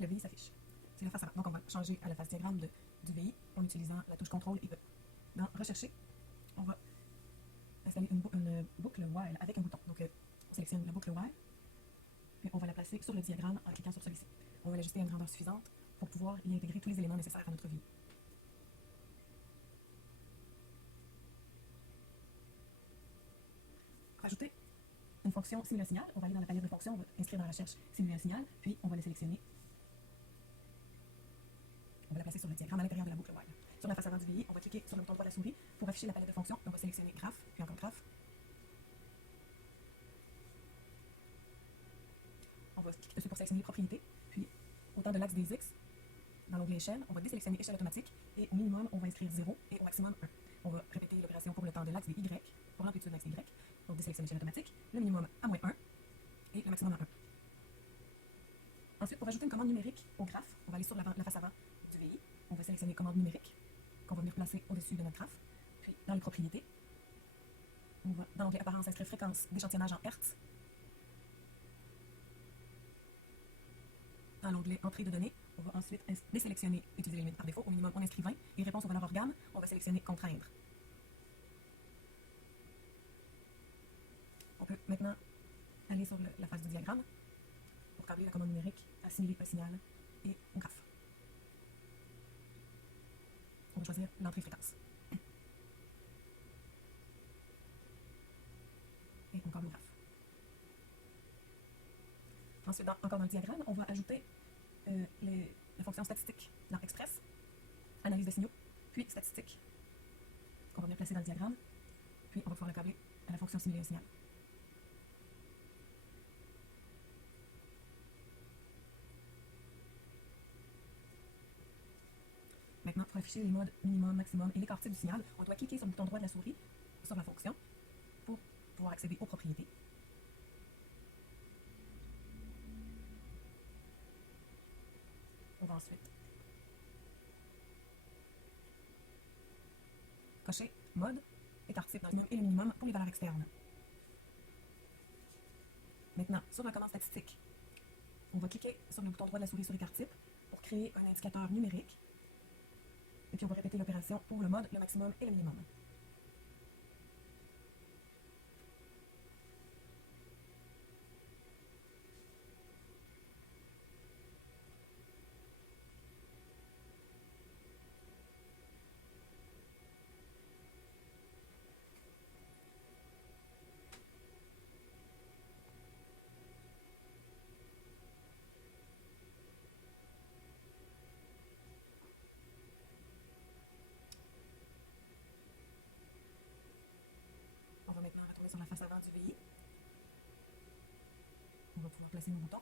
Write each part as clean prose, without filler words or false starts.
le VI s'affiche. C'est la face avant. Donc on va changer à la face diagramme du VI en utilisant la touche CTRL et E. Dans Rechercher, on va installer une boucle while avec un bouton. Donc on sélectionne la boucle while, puis on va la placer sur le diagramme en cliquant sur celui-ci. On va l'ajuster à une grandeur suffisante pour pouvoir y intégrer tous les éléments nécessaires à notre VI. Pour ajouter une fonction simuler un signal, on va aller dans la palette de fonctions, on va inscrire dans la recherche simuler un signal, puis on va le sélectionner. On va la placer sur le diagramme à l'intérieur de la boucle while. Sur la face avant du VI, on va cliquer sur le bouton droit de la souris pour afficher la palette de fonctions. On va sélectionner graphe, puis encore graphe. On va cliquer dessus pour sélectionner les propriétés, puis au temps de l'axe des X, dans l'onglet échelle, on va désélectionner échelle automatique et au minimum, on va inscrire 0 et au maximum 1. On va répéter l'opération pour le temps de l'axe des Y, pour l'amplitude de l'axe des Y. Donc désélectionner échelle automatique, le minimum à moins 1 et le maximum à 1. Ensuite, pour ajouter une commande numérique au graphe, on va aller sur la face avant du VI. On va sélectionner commande numérique qu'on va venir placer au-dessus de notre graphe. Puis dans les propriétés, on va dans l'onglet apparence inscrire fréquence d'échantillonnage en Hertz. Dans l'onglet entrée de données, on va ensuite désélectionner utiliser les limites par défaut. Au minimum, on inscrit 20 et réponse aux valeurs hors gamme, on va sélectionner contraindre. On peut maintenant aller sur la face du diagramme pour câbler la commande numérique, assimiler un signal et au graphe. On va choisir l'entrée fréquence. Et encore le graphe. Ensuite, encore dans le diagramme, on va ajouter la fonction statistique dans Express, analyse de signaux, puis statistique, qu'on va venir placer dans le diagramme, puis on va pouvoir le câbler à la fonction simuler un signal. Maintenant, pour afficher les modes minimum, maximum et l'écart type du signal, on doit cliquer sur le bouton droit de la souris sur la fonction pour pouvoir accéder aux propriétés. On va ensuite cocher mode, écart type dans le minimum et le minimum pour les valeurs externes. Maintenant, sur la commande statistique, on va cliquer sur le bouton droit de la souris sur écart type pour créer un indicateur numérique. Et puis on va répéter l'opération pour le mode, le maximum et le minimum. On va maintenant retourner sur la face avant du VI. On va pouvoir placer nos boutons.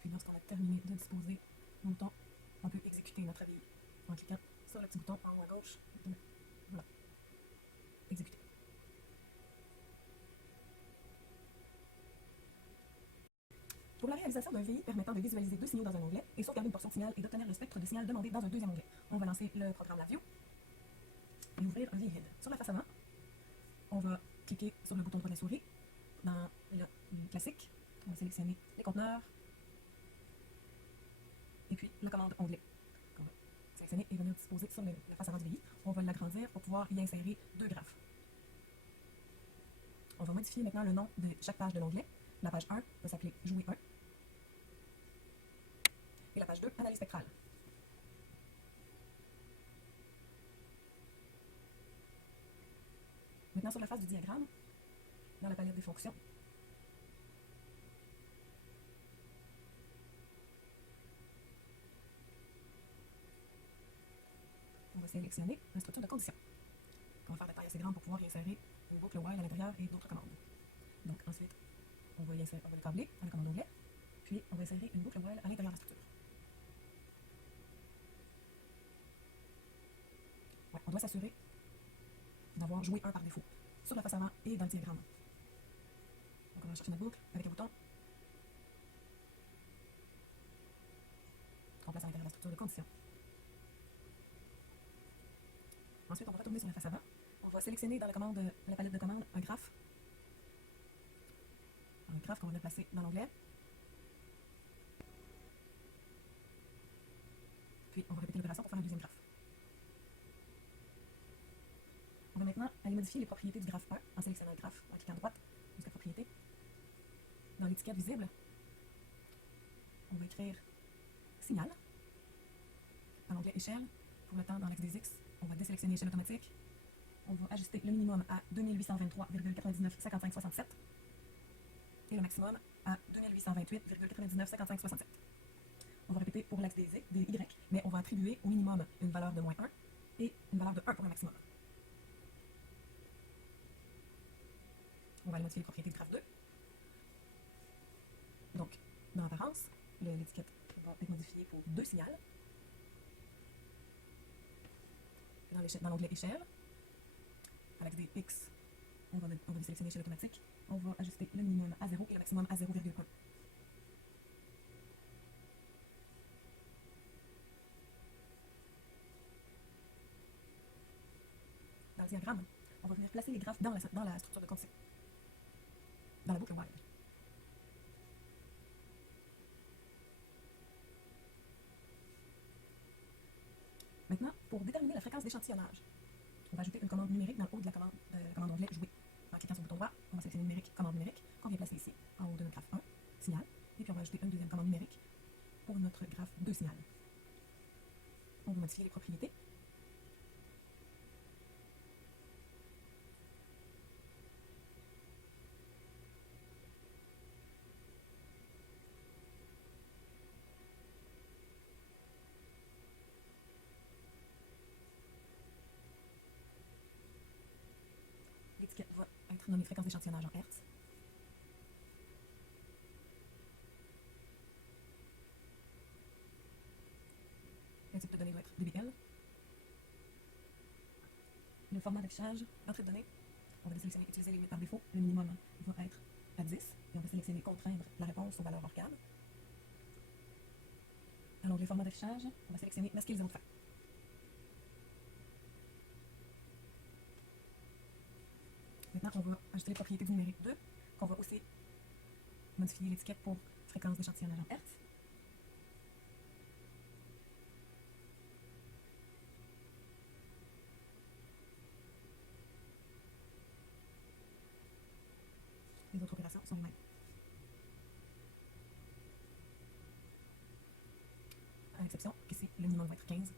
Puis lorsqu'on a terminé de disposer nos boutons, on peut exécuter notre VI en cliquant sur le petit bouton en haut à gauche. Voilà. Exécuter. Pour la réalisation d'un VI permettant de visualiser deux signaux dans un onglet et sauvegarder une portion de signal et d'obtenir le spectre de signal demandé dans un deuxième onglet, on va lancer le programme LabVIEW et ouvrir un VI Head. Sur la face avant, on va cliquer sur le bouton droit de la souris dans le classique. On va sélectionner les conteneurs et puis la commande onglet. On va sélectionner et venir disposer sur la face avant du VI. On va l'agrandir pour pouvoir y insérer deux graphes. On va modifier maintenant le nom de chaque page de l'onglet. La page 1 va s'appeler Jouer 1. Et la page 2, Analyse spectrale. Maintenant, sur la face du diagramme, dans la palette des fonctions, on va sélectionner la structure de condition. On va faire de taille assez grande pour pouvoir y insérer une boucle while à l'intérieur et d'autres commandes. Donc ensuite, on va le câbler à la commande onglet, puis on va insérer une boucle while à l'intérieur de la structure. Ouais, on doit s'assurer d'avoir joué 1 par défaut sur la face avant et dans le diagramme. Donc on va chercher notre boucle avec un bouton. structure de condition. Ensuite, on va retourner sur la face avant. On va sélectionner dans la palette de commandes un graphe. Un graphe qu'on va placer dans l'onglet. Puis, on va répéter l'opération pour faire un deuxième graphe. On va maintenant aller modifier les propriétés du graphe 1 en sélectionnant le graphe, en cliquant à droite jusqu'à propriétés. Dans l'étiquette visible, on va écrire signal. Dans l'onglet échelle, pour le temps dans l'axe des X, on va désélectionner échelle automatique. On va ajuster le minimum à 2823,99,55,67 et le maximum à 2828,99,55,67. On va répéter pour l'axe des Y, mais on va attribuer au minimum une valeur de -1 et une valeur de 1 pour le maximum. On va aller modifier les propriétés du graphe 2. Donc, dans apparence, l'étiquette va être modifiée pour 2 signaux. Dans l'onglet échelle, à l'axe des X, on va sélectionner échelle automatique. On va ajuster le minimum à 0 et le maximum à 0,1. Dans le diagramme, on va venir placer les graphes dans la structure de condition, dans la boucle while. Maintenant, pour déterminer la fréquence d'échantillonnage, on va ajouter une commande numérique dans le haut de la commande onglet jouer. En cliquant sur le bouton droit, on va sélectionner numérique, commande numérique, qu'on vient placer ici, en haut de notre graphe 1, signal. Et puis on va ajouter une deuxième commande numérique pour notre graphe 2 signal. On va modifier les propriétés. L'étiquette va être nommée fréquence d'échantillonnage en Hertz. Le type de données doit être dBl. Le format d'affichage, d'entrée de données, on va sélectionner utiliser les limites par défaut. Le minimum va être à 10 et on va sélectionner contraindre la réponse aux valeurs locales. Dans l'onglet format d'affichage, on va sélectionner masquer le zéro de fin. Maintenant, on va ajouter les propriétés du numérique 2, qu'on va aussi modifier l'étiquette pour fréquence d'échantillonnage en Hertz. Les autres opérations sont les mêmes. À l'exception qu'ici, le minimum va être 15.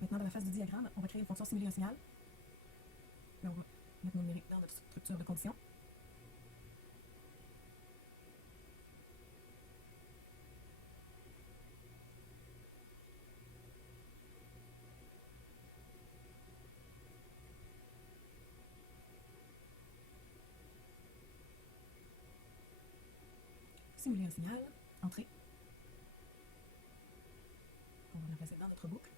Maintenant, dans la face du diagramme, on va créer une fonction simuler un signal. Là, on va mettre nos numériques dans notre structure de condition. Simuler un signal, entrée. On va le placer dans notre boucle.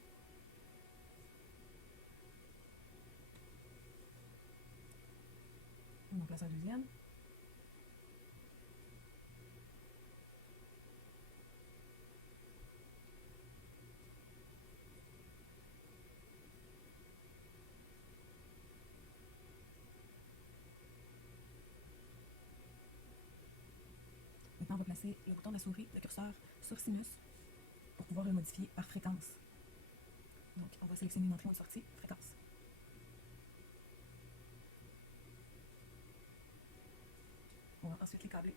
On en place un deuxième. Maintenant, on va placer le bouton de la souris, le curseur, sur sinus pour pouvoir le modifier par fréquence. Donc, on va sélectionner une entrée ou une sortie, fréquence. On va ensuite les câbler.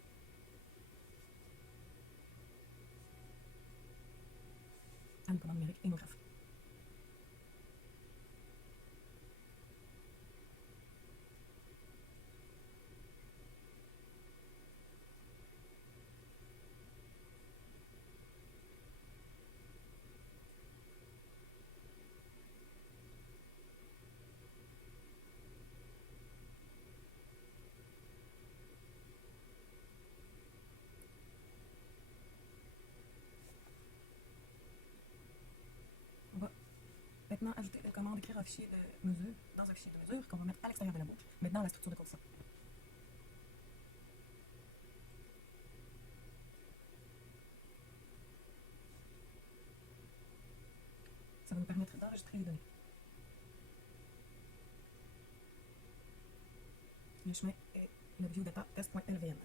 À une commande numérique et nos graphes. On va maintenant ajouter une commande écrire un fichier de mesure dans un fichier de mesure qu'on va mettre à l'extérieur de la boucle, mais dans la structure de condition. permettre d'enregistrer les données. Le chemin est le viewData test.lvn.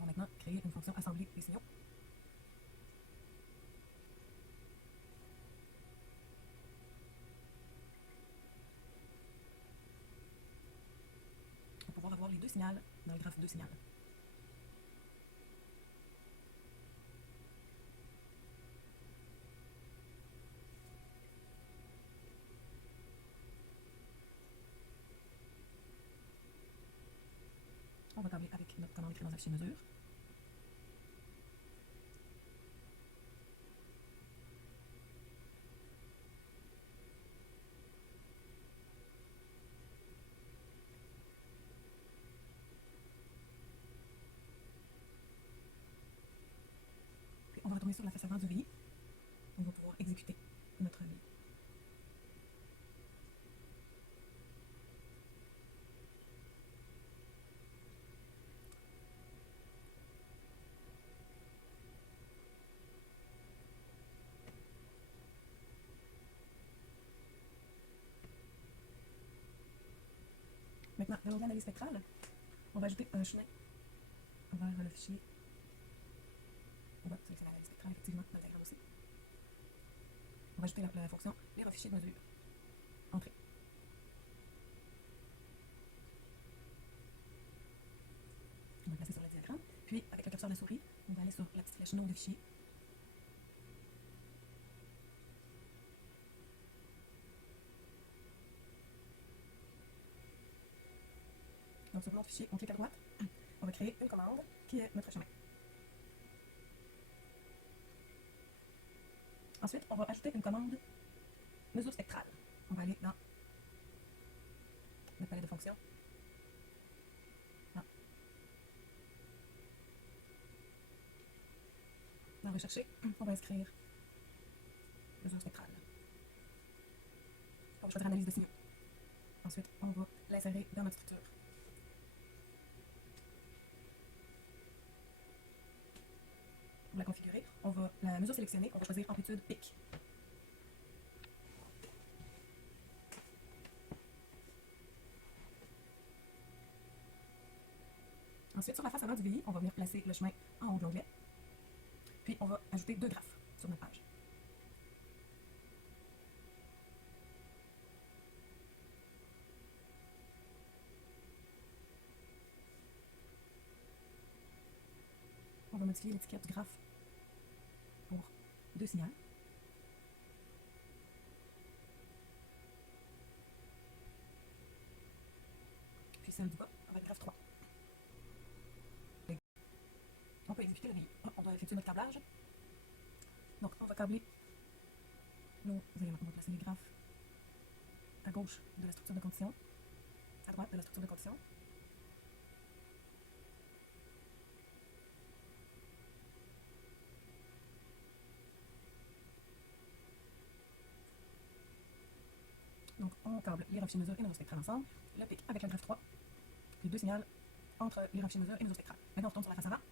On va maintenant créer une fonction assembler des signaux. Pour pouvoir avoir les deux signaux dans le graphe 2 signaux. On va tabler avec notre commande écrite dans un fichier mesure. Puis on va retourner sur la face avant du VI. On va pouvoir exécuter notre VI. Maintenant, dans l'onglet analyse spectrale, on va ajouter un chemin vers le fichier. On va sélectionner l'analyse spectrale effectivement dans le diagramme aussi. On va ajouter la fonction lire un fichier de mesure. Entrée. On va le placer sur le diagramme. Puis, avec le curseur de la souris, on va aller sur la petite flèche nom de fichier. Donc, sur le nom de fichier, on clique à droite. On va créer une commande qui est notre chemin. Ensuite, on va ajouter une commande mesure spectrale. On va aller dans le palais de fonctions. Dans rechercher, on va inscrire mesure spectrale. On va choisir analyse de signaux. Ensuite, on va l'insérer dans notre structure. Pour la configurer, on va la mesure sélectionnée, on va choisir amplitude pic. Ensuite, sur la face avant du VI, on va venir placer le chemin en haut de l'onglet. Puis, on va ajouter deux graphes sur notre page. On va modifier l'étiquette du graphe pour deux signaux. Puis celle du bas, on va être graphe 3. On peut exécuter le VI. On doit effectuer notre câblage. Donc, on va câbler nos éléments. On va placer les graphes à gauche de la structure de condition, à droite de la structure de condition. Donc, on câble les fichier mesure et mesure spectrale ensemble, le pic avec le graphe 3, puis deux signaux entre les fichier mesure et mesure spectrale. Maintenant, on retourne sur la face avant.